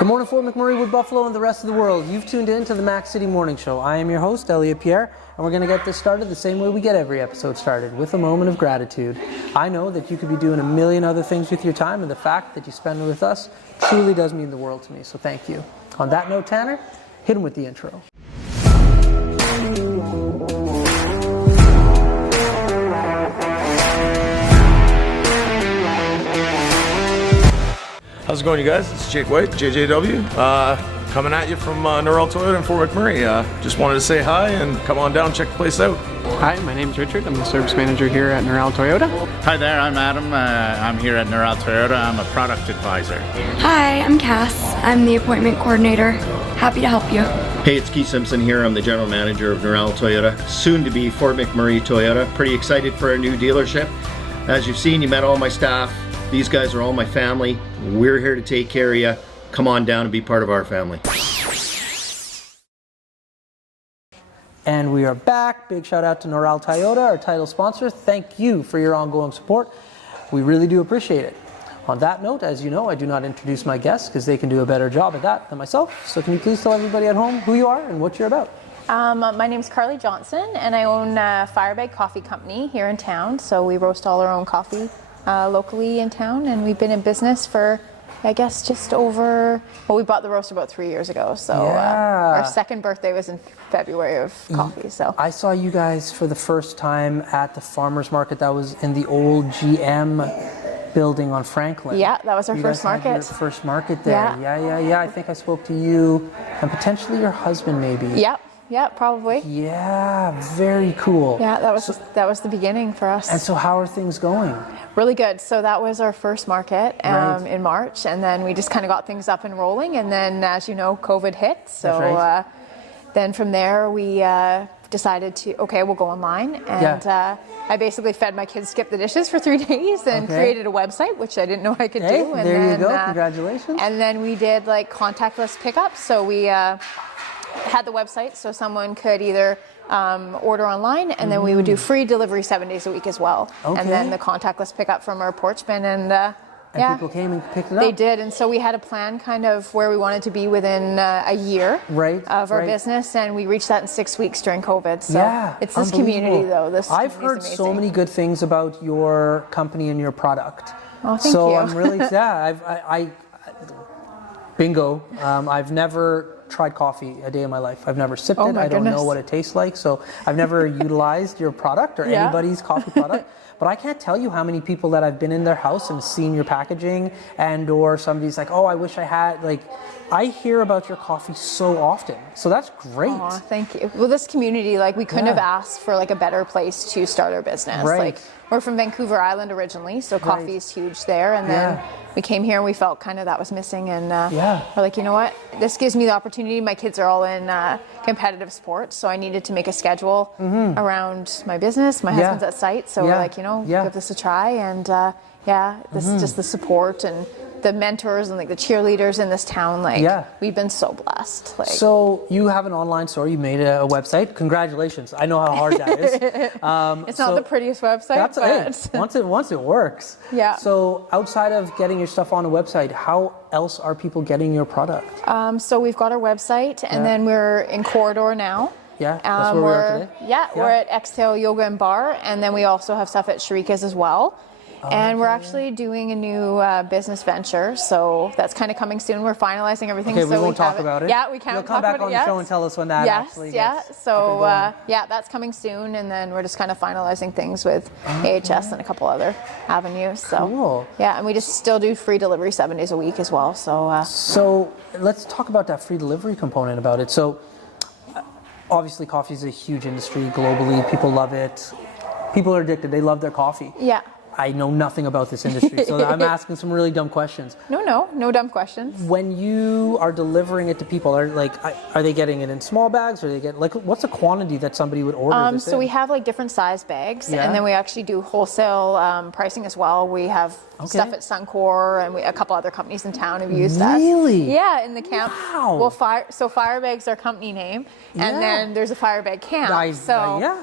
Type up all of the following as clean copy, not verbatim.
Good morning, Fort McMurray, Wood Buffalo, and the rest of the world. You've tuned in to the Mac City Morning Show. I am your host, Elliot Pierre, and we're going to get this started the same way we get every episode started, with a moment of gratitude. I know that you could be doing a million other things with your time, and the fact that you spend it with us truly does mean the world to me, so thank you. On that note, Tanner, hit him with the intro. How's it going, you guys? It's Jake White, JJW, coming at you from Norrell Toyota in Fort McMurray. Just wanted to say hi and come on down, check the place out. Hi, my name's Richard. I'm the service manager here at Norrell Toyota. Hi there, I'm Adam. I'm here at Norrell Toyota. I'm a product advisor. Hi, I'm Cass. I'm the appointment coordinator. Happy to help you. Hey, it's Keith Simpson here. I'm the general manager of Norrell Toyota, soon to be Fort McMurray Toyota. Pretty excited for our new dealership. As you've seen, you met all my staff. These guys are all my family. We're here to take care of you. Come on down and be part of our family. And we are back. Big shout out to Norrell Toyota, our title sponsor. Thank you for your ongoing support. We really do appreciate it. On that note, as you know, I do not introduce my guests because they can do a better job at that than myself. So can you please tell everybody at home who you are and what you're about? My name's Carley Johnson, and I own Firebag Coffee Company here in town. So we roast all our own coffee locally in town, and we've been in business for, I guess, just over, well, we bought the roaster about 3 years ago, so our second birthday was in February of coffee. So I saw you guys for the first time at the farmers market that was in the old GM building on Franklin. Yeah, that was our you first guys had market. your first market there. Yeah. I think I spoke to you and potentially your husband, maybe. Yeah, probably. Yeah, very cool. Yeah, that was the beginning for us. And so how are things going? Really good. So that was our first market in March, and then we just kind of got things up and rolling, and then, as you know, COVID hit. So then from there we decided to, we'll go online, and I basically fed my kids skip the dishes for 3 days and created a website, which I didn't know I could do. And there you go. Congratulations. And then we did like contactless pickups. So we had the website so someone could either order online, and then we would do free delivery 7 days a week as well. And then the contactless pickup from our porchman, and people came and picked it up. They did, and so we had a plan kind of where we wanted to be within a year of our business, and we reached that in 6 weeks during COVID. So it's this community, though. I've heard so many good things about your company and your product. Oh, thank you. So I'm really, bingo. I've never tried coffee a day in my life. I've never sipped it. I don't know what it tastes like. So I've never utilized your product or anybody's coffee product. But I can't tell you how many people that I've been in their house and seen your packaging, and or somebody's like, oh, I wish I had, like, I hear about your coffee so often. So that's great. Aw, thank you. Well, this community, like, we couldn't have asked for like a better place to start our business. Like, we're from Vancouver Island originally, so coffee is huge there. And then we came here and we felt kind of that was missing. And we're like, you know what? This gives me the opportunity. My kids are all in competitive sports, so I needed to make a schedule around my business. My husband's at site, so we're like, give this a try. And this is just the support and the mentors and like the cheerleaders in this town. Like, we've been so blessed. Like, so you have an online store. You made a website. Congratulations. I know how hard that is. It's not the prettiest website, but once it works. Yeah. So outside of getting your stuff on a website, how else are people getting your product? So we've got our website, and then we're in Corridor now. Yeah, that's where we are today. We're at Exhale Yoga and Bar, and then we also have stuff at Sharika's as well. And we're actually doing a new business venture, so that's kind of coming soon. We're finalizing everything. Okay, so we won't talk about it. Yeah, we can't. You'll come back on the show and tell us when that actually gets So that's coming soon, and then we're just kind of finalizing things with AHS and a couple other avenues. So and we just still do free delivery 7 days a week as well. So let's talk about that free delivery component about it. So obviously, coffee is a huge industry globally. People love it. People are addicted. They love their coffee. Yeah. I know nothing about this industry, so I'm asking some really dumb questions. No dumb questions. When you are delivering it to people, are they getting it in small bags, or they get what's the quantity that somebody would order? So we have like different size bags, and then we actually do wholesale pricing as well. We have stuff at Suncor, and a couple other companies in town have used us. Really? Yeah, in the camp. Wow. Well, Firebag's our company name, and then there's a Firebag camp.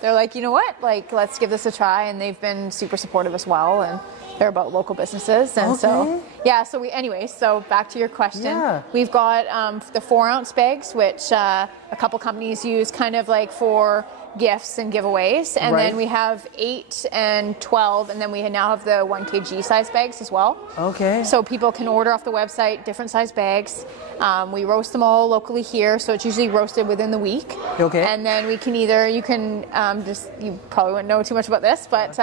They're like, you know what? Like, let's give this a try, and they've been super supportive as well. And they're about local businesses, and so so back to your question. Yeah. We've got the 4-ounce bags, which a couple companies use kind of like for gifts and giveaways, and then we have 8 and 12, and then we now have the 1 kg size bags as well. Okay. So people can order off the website different size bags. We roast them all locally here, so it's usually roasted within the week. Okay. And then we can either, you probably wouldn't know too much about this, but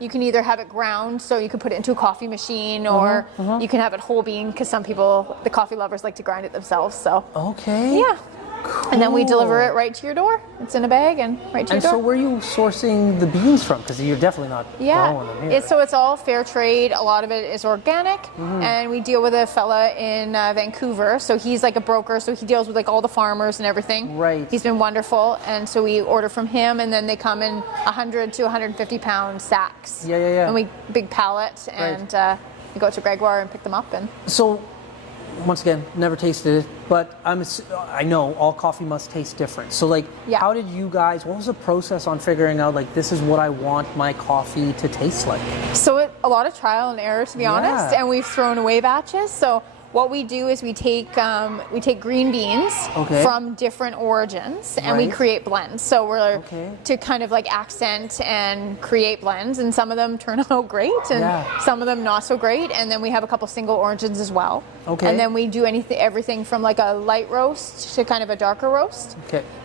you can either have it ground, so you can put it into a coffee machine, or you can have it whole bean, because some people, the coffee lovers, like to grind it themselves. So okay. yeah. Cool. And then we deliver it right to your door. It's in a bag and right to your door. And so where are you sourcing the beans from? Because you're definitely not growing them here. So it's all fair trade. A lot of it is organic. And we deal with a fella in Vancouver. So he's like a broker. So he deals with like all the farmers and everything. Right. He's been wonderful. And so we order from him, and then they come in 100 to 150 pound sacks. Yeah. And we big pallet, and we go to Gregoire and pick them up. And so, once again, never tasted it, but I know all coffee must taste different. So like, how did you guys, what was the process on figuring out like, this is what I want my coffee to taste like? So a lot of trial and error, to be honest, and we've thrown away batches. So what we do is we take green beans from different origins, and we create blends. So we're to kind of like accent and create blends, and some of them turn out great, and some of them not so great. And then we have a couple single origins as well. And then we do everything from like a light roast to kind of a darker roast.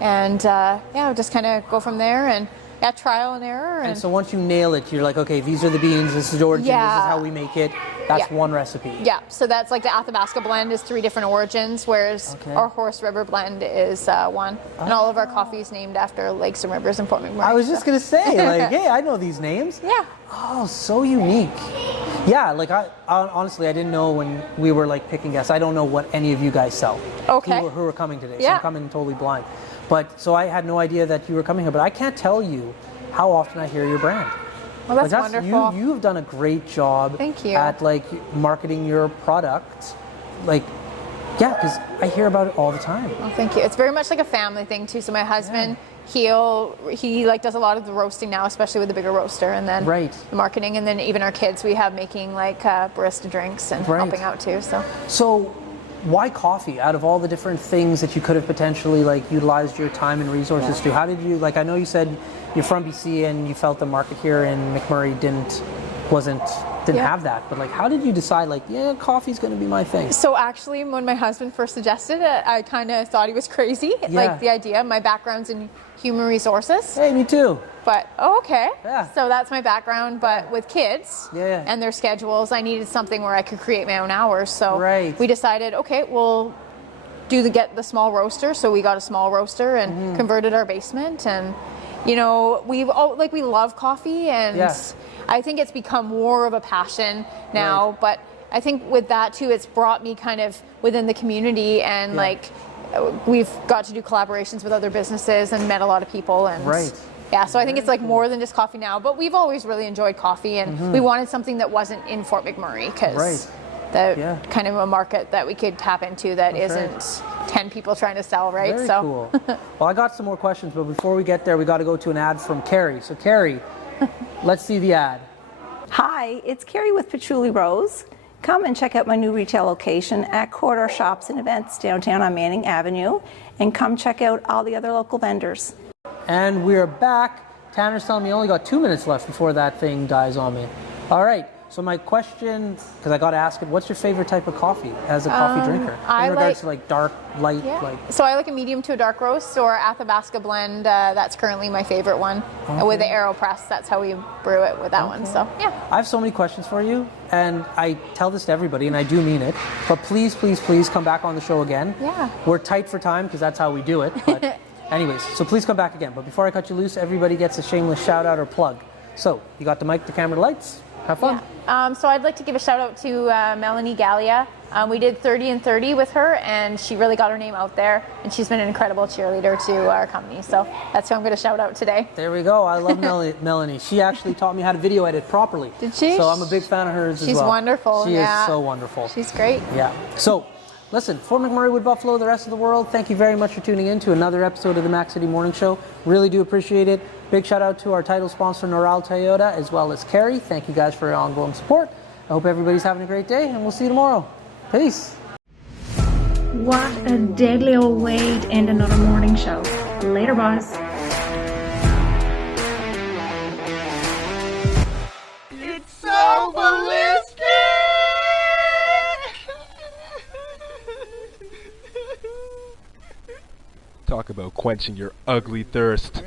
And just kind of go from there, and trial and error. And so once you nail it, you're like, okay, these are the beans, this is the origin, this is how we make it. That's one recipe. Yeah, so that's like the Athabasca blend is 3 different origins, whereas our Horse River blend is 1. And all of our coffee is named after lakes and rivers in Fort McMurray. I was just going to say, like, hey, I know these names. Yeah. Oh, so unique. Yeah, like I honestly, I didn't know when we were like picking guests. I don't know what any of you guys sell. Okay. Who are coming today. So I'm coming totally blind. But so I had no idea that you were coming here, but I can't tell you how often I hear your brand. Well, that's wonderful. You've done a great job. Thank you. At like marketing your product. Like, yeah, because I hear about it all the time. Oh, thank you. It's very much like a family thing too. So my husband, he like does a lot of the roasting now, especially with the bigger roaster, and then the marketing, and then even our kids we have making like barista drinks and helping out too. So why coffee out of all the different things that you could have potentially like utilized your time and resources to? How did you, like, I know you said you're from BC and you felt the market here in McMurray didn't have that, but like, how did you decide like, coffee's going to be my thing? So actually, when my husband first suggested it, I kind of thought he was crazy. Like the idea. My background's in human resources. Hey, me too. But so that's my background. But with kids and their schedules, I needed something where I could create my own hours. So we decided, we'll get the small roaster. So we got a small roaster and converted our basement, and we love coffee, and I think it's become more of a passion now. But I think with that too, it's brought me kind of within the community, and like we've got to do collaborations with other businesses and met a lot of people, and so I think it's like more than just coffee now. But we've always really enjoyed coffee, and we wanted something that wasn't in Fort McMurray, because the kind of a market that we could tap into that isn't 10 people trying to sell, right? Very cool. Well, I got some more questions, but before we get there, we got to go to an ad from Carrie. So Carrie, let's see the ad. Hi, it's Carrie with Patchouli Rose. Come and check out my new retail location at Corridor Shops and Events downtown on Manning Avenue, and come check out all the other local vendors. And we're back. Tanner's telling me I only got 2 minutes left before that thing dies on me. All right. So my question, because I got to ask it, what's your favorite type of coffee as a coffee drinker? In regards to like dark, light, like. So I like a medium to a dark roast, or Athabasca blend. That's currently my favorite one. With the AeroPress, that's how we brew it with that one. So I have so many questions for you, and I tell this to everybody, and I do mean it. But please, please, please come back on the show again. We're tight for time because that's how we do it. But anyways, so please come back again. But before I cut you loose, everybody gets a shameless shout out or plug. So you got the mic, the camera, the lights. Have fun. So I'd like to give a shout out to Melanie Gallia. We did 30 and 30 with her, and she really got her name out there, and she's been an incredible cheerleader to our company. So that's who I'm going to shout out today. There we go. I love Melanie. She actually taught me how to video edit properly. Did she? So I'm a big fan of hers as well. She's wonderful. She is so wonderful. She's great. Yeah. So listen, Fort McMurray, Wood Buffalo, the rest of the world, thank you very much for tuning in to another episode of the Mac City Morning Show. Really do appreciate it. Big shout out to our title sponsor, Noral Toyota, as well as Carrie. Thank you guys for your ongoing support. I hope everybody's having a great day, and we'll see you tomorrow. Peace. What a deadly old way to end another morning show. Later, boss. It's so ballistic! Talk about quenching your ugly thirst.